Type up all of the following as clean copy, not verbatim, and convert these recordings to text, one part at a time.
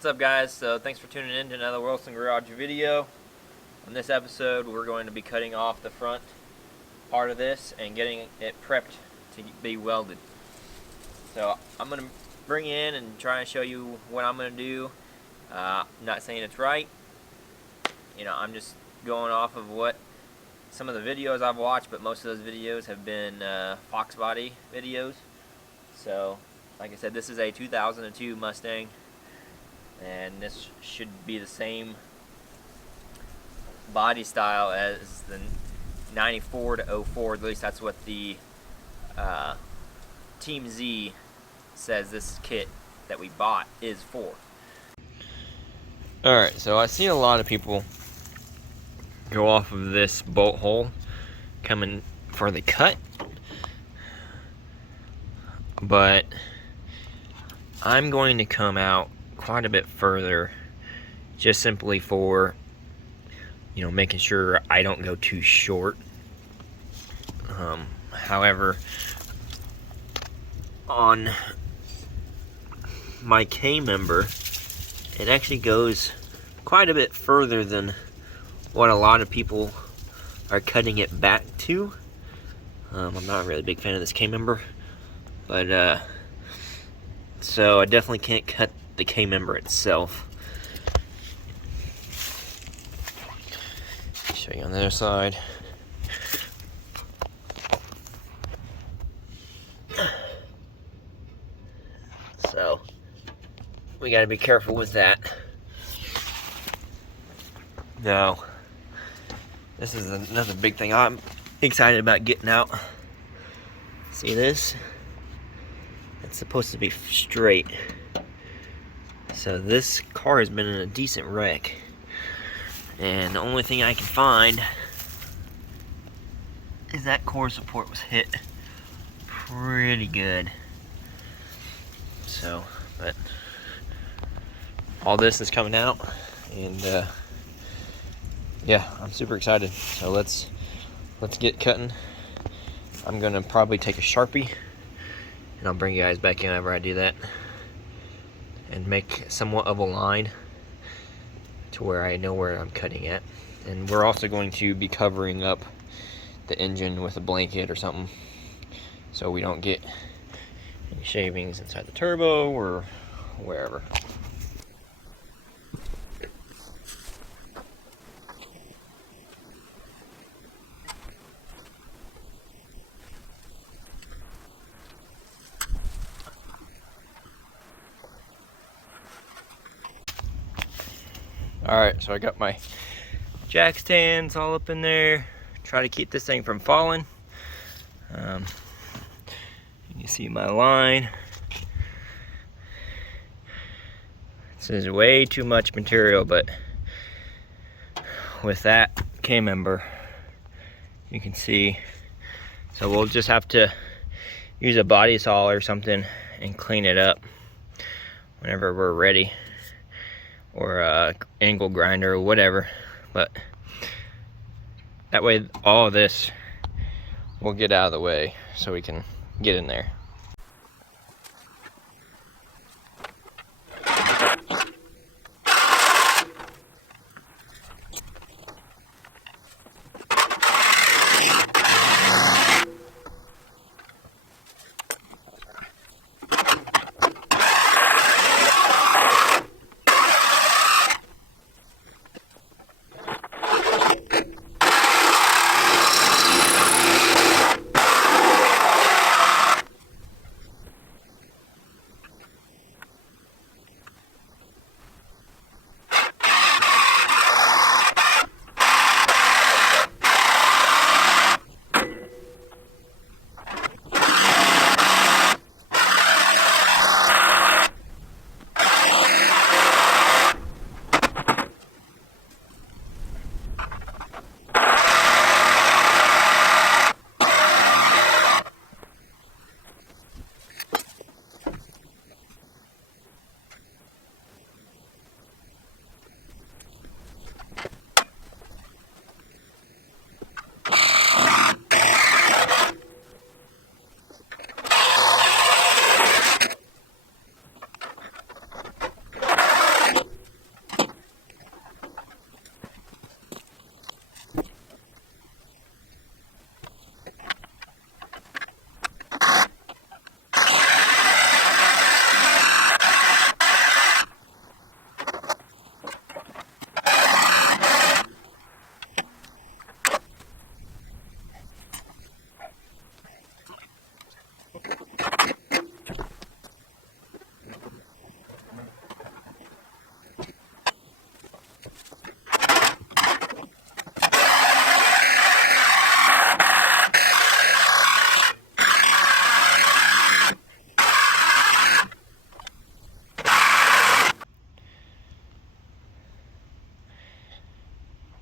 What's up, guys? So thanks for tuning in to another Wilson Garage video. On this episode, we're going to be cutting off the front part of this and getting it prepped to be welded. So I'm going to bring in and try and show you what I'm going to do. I'm not saying it's right. I'm just going off of what some of the videos I've watched, but most of those videos have been Fox body videos. So, like I said, this is a 2002 Mustang, and this should be the same body style as the 94 to 04. At least that's what the TeamZ says this kit that we bought is for. Alright, so I've seen a lot of people go off of this bolt hole coming for the cut, but I'm going to come out quite a bit further, just simply for making sure I don't go too short. However, on my K-member, it actually goes quite a bit further than what a lot of people are cutting it back to. I'm not a really big fan of this K-member, but so I definitely can't cut the K-member itself. Show you on the other side. So we got to be careful with that. Now, this is another big thing I'm excited about getting out. See this? It's supposed to be straight. So this car has been in a decent wreck, and the only thing I can find is that core support was hit pretty good. So, but all this is coming out, and yeah, I'm super excited. So let's get cutting. I'm gonna probably take a Sharpie, and I'll bring you guys back in whenever I do that, and make somewhat of a line to where I know where I'm cutting at. And we're also going to be covering up the engine with a blanket or something, so we don't get any shavings inside the turbo or wherever. Alright, so I got my jack stands all up in there. Try to keep this thing from falling. You see my line. This is way too much material, but with that K-member, you can see. So we'll just have to use a body saw or something and clean it up whenever we're ready, or a angle grinder or whatever. But that way all of this will get out of the way so we can get in there.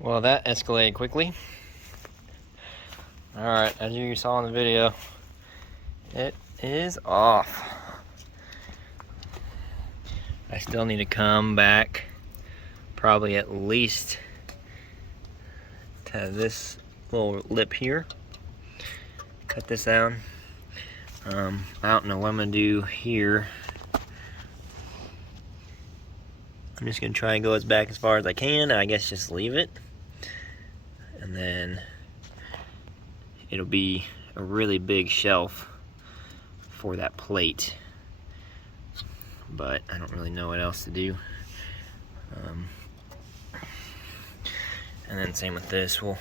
Well, that escalated quickly. Alright, as you saw in the video, it is off. I still need to come back probably at least to this little lip here. Cut this down. I don't know what I'm gonna do here. I'm just gonna try and go as back as far as I can, and I guess just leave it. And then it'll be a really big shelf for that plate. But I don't really know what else to do. And then same with this, we'll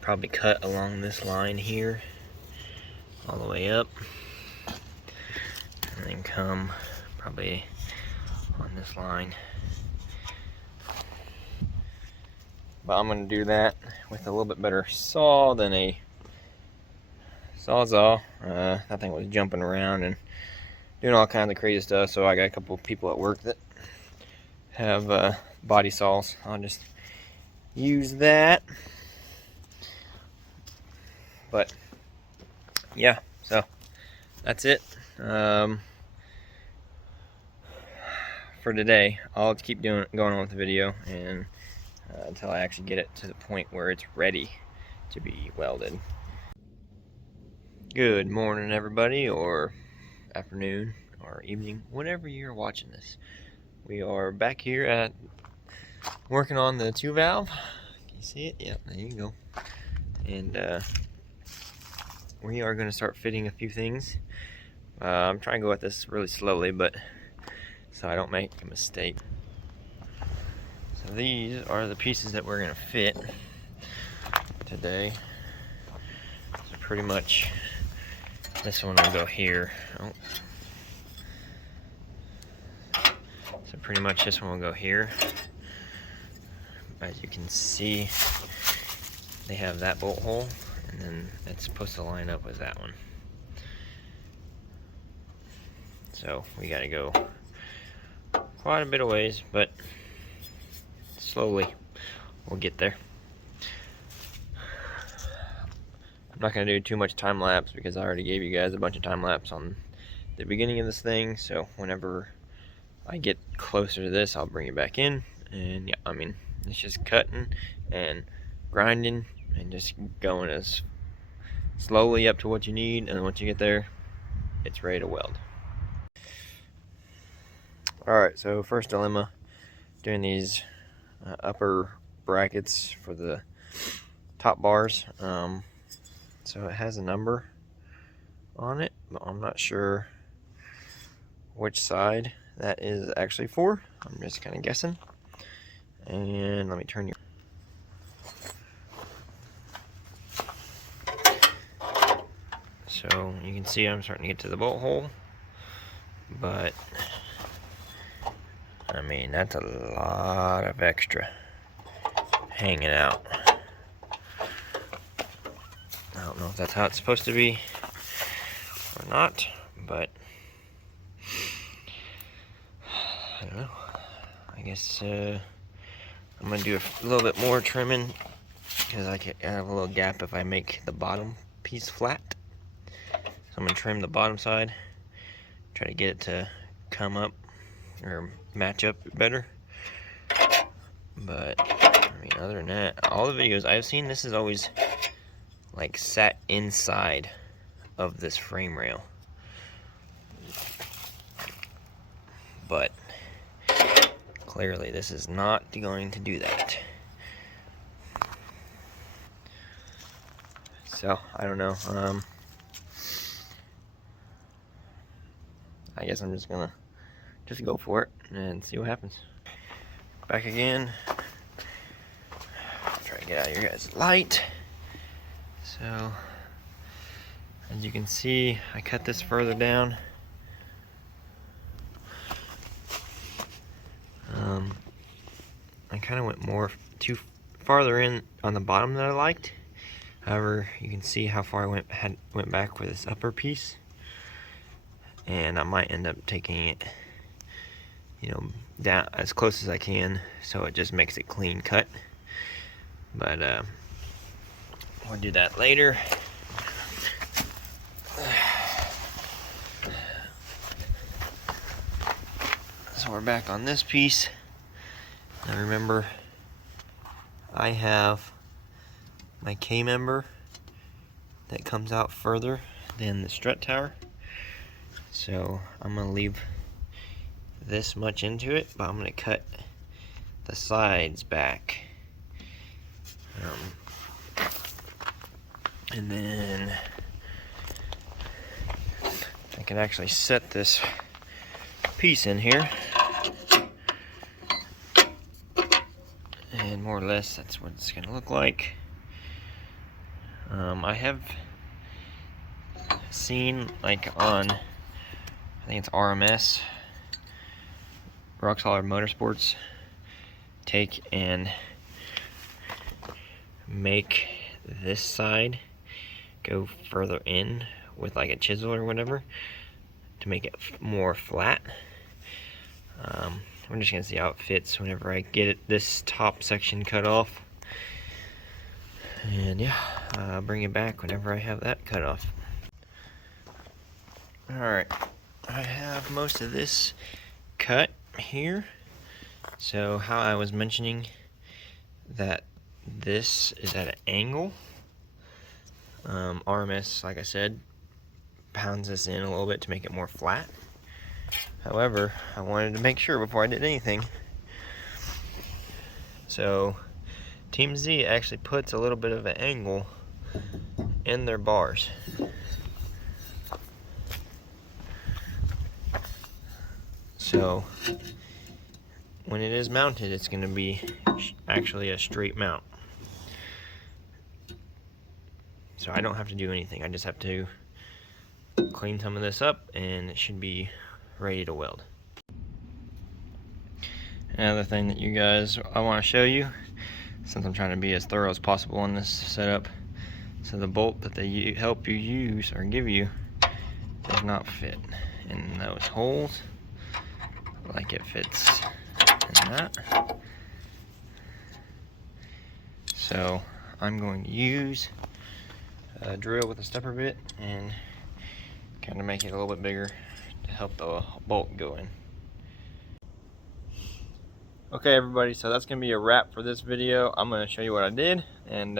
probably cut along this line here all the way up, and then come probably on this line. But I'm gonna do that with a little bit better saw than a sawza. That thing was jumping around and doing all kinds of crazy stuff, so I got a couple of people at work that have body saws. I'll just use that. But yeah, so that's it for today. I'll keep going on with the video and until I actually get it to the point where it's ready to be welded. Good morning, everybody, or afternoon or evening, whenever you're watching this. We are back here at working on the 2 valve. Can you see it? Yep, there you go. And we are going to start fitting a few things. I'm trying to go at this really slowly, but so I don't make a mistake. So these are the pieces that we're going to fit today. So pretty much this one will go here. Oh. So pretty much this one will go here. As you can see, they have that bolt hole, and then it's supposed to line up with that one. So we got to go quite a bit of ways, but slowly we'll get there. I'm not going to do too much time lapse because I already gave you guys a bunch of time lapse on the beginning of this thing, so whenever I get closer to this, I'll bring it back in. And yeah, I mean, it's just cutting and grinding and just going as slowly up to what you need, and once you get there, it's ready to weld. Alright, so first dilemma, doing these upper brackets for the top bars. So it has a number on it, but I'm not sure which side that is actually for. I'm just kind of guessing. And let me turn you. So you can see I'm starting to get to the bolt hole, but I mean, that's a lot of extra hanging out. I don't know if that's how it's supposed to be or not, but I don't know. I guess I'm gonna do a little bit more trimming because I have a little gap if I make the bottom piece flat. So I'm gonna trim the bottom side, try to get it to come up or match up better. But I mean, other than that, all the videos I've seen, this is always like sat inside of this frame rail. But clearly this is not going to do that. So I don't know. I guess I'm just gonna go for it and see what happens. Back again. Try to get out of your guys' light. So as you can see, I cut this further down. I kind of went too farther in on the bottom than I liked. However, you can see how far I went back for this upper piece, and I might end up taking it, you know, down as close as I can, so it just makes it clean cut. but we'll do that later. So we're back on this piece. Now remember, I have my K-member that comes out further than the strut tower. So I'm gonna leave this much into it, but I'm gonna cut the sides back. And then I can actually set this piece in here. And more or less that's what it's gonna look like. I have seen, like, on, I think it's RMS, Rock Solid Motorsports, take and make this side go further in with like a chisel or whatever to make it more flat. I'm just gonna see how it fits whenever I get it, this top section cut off. And yeah, I'll bring it back whenever I have that cut off. Alright, I have most of this cut here. So how I was mentioning that this is at an angle, RMS, like I said, pounds this in a little bit to make it more flat. However, I wanted to make sure before I did anything. So TeamZ actually puts a little bit of an angle in their bars. So when it is mounted, it's going to be actually a straight mount. So I don't have to do anything. I just have to clean some of this up and it should be ready to weld. Another thing that you guys, I want to show you, since I'm trying to be as thorough as possible on this setup. So the bolt that they help you use or give you does not fit in those holes like it fits in that. So I'm going to use a drill with a stepper bit and kind of make it a little bit bigger to help the bolt go in. Okay everybody, so that's going to be a wrap for this video. I'm going to show you what I did, and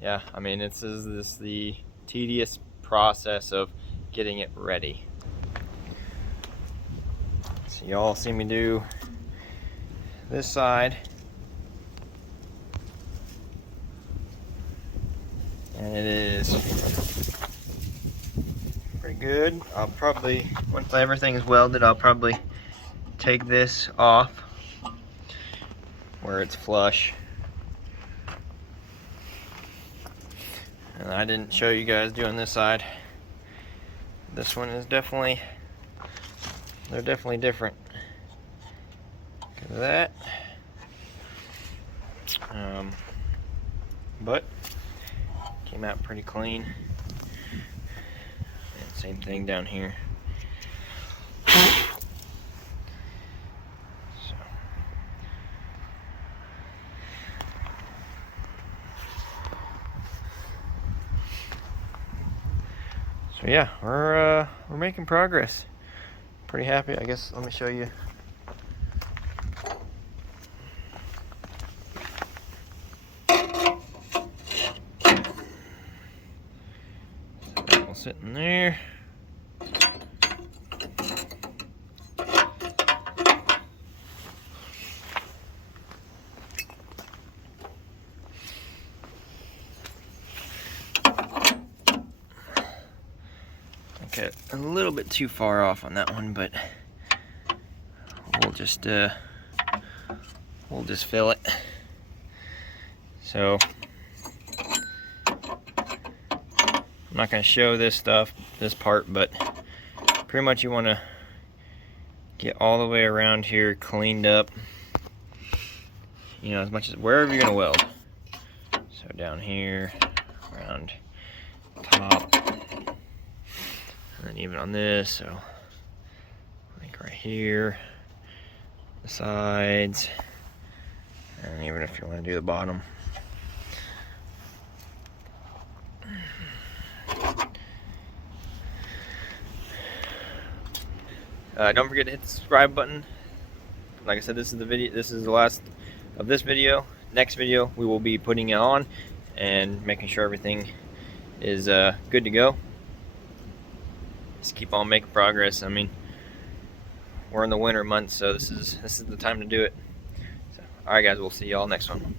yeah, I mean this is the tedious process of getting it ready. So y'all see me do this side, and it is pretty good. I'll probably, once everything is welded, I'll probably take this off where it's flush. And I didn't show you guys doing this side. This one is definitely, they're definitely different. Look at that. But came out pretty clean. And same thing down here. So yeah, we're making progress. Pretty happy. I guess let me show you. That will sit in there. Okay, a little bit too far off on that one, but we'll just fill it. So I'm not going to show this part, but pretty much you want to get all the way around here cleaned up, you know, as much as wherever you're going to weld. So down here, around top, and then even on this, so like right here, the sides, and even if you want to do the bottom. Don't forget to hit the subscribe button. Like I said, this is the video. This is the last of this video. Next video, we will be putting it on and making sure everything is good to go. Just keep on making progress. I mean, we're in the winter months, so this is the time to do it. So, all right, guys, we'll see y'all next one.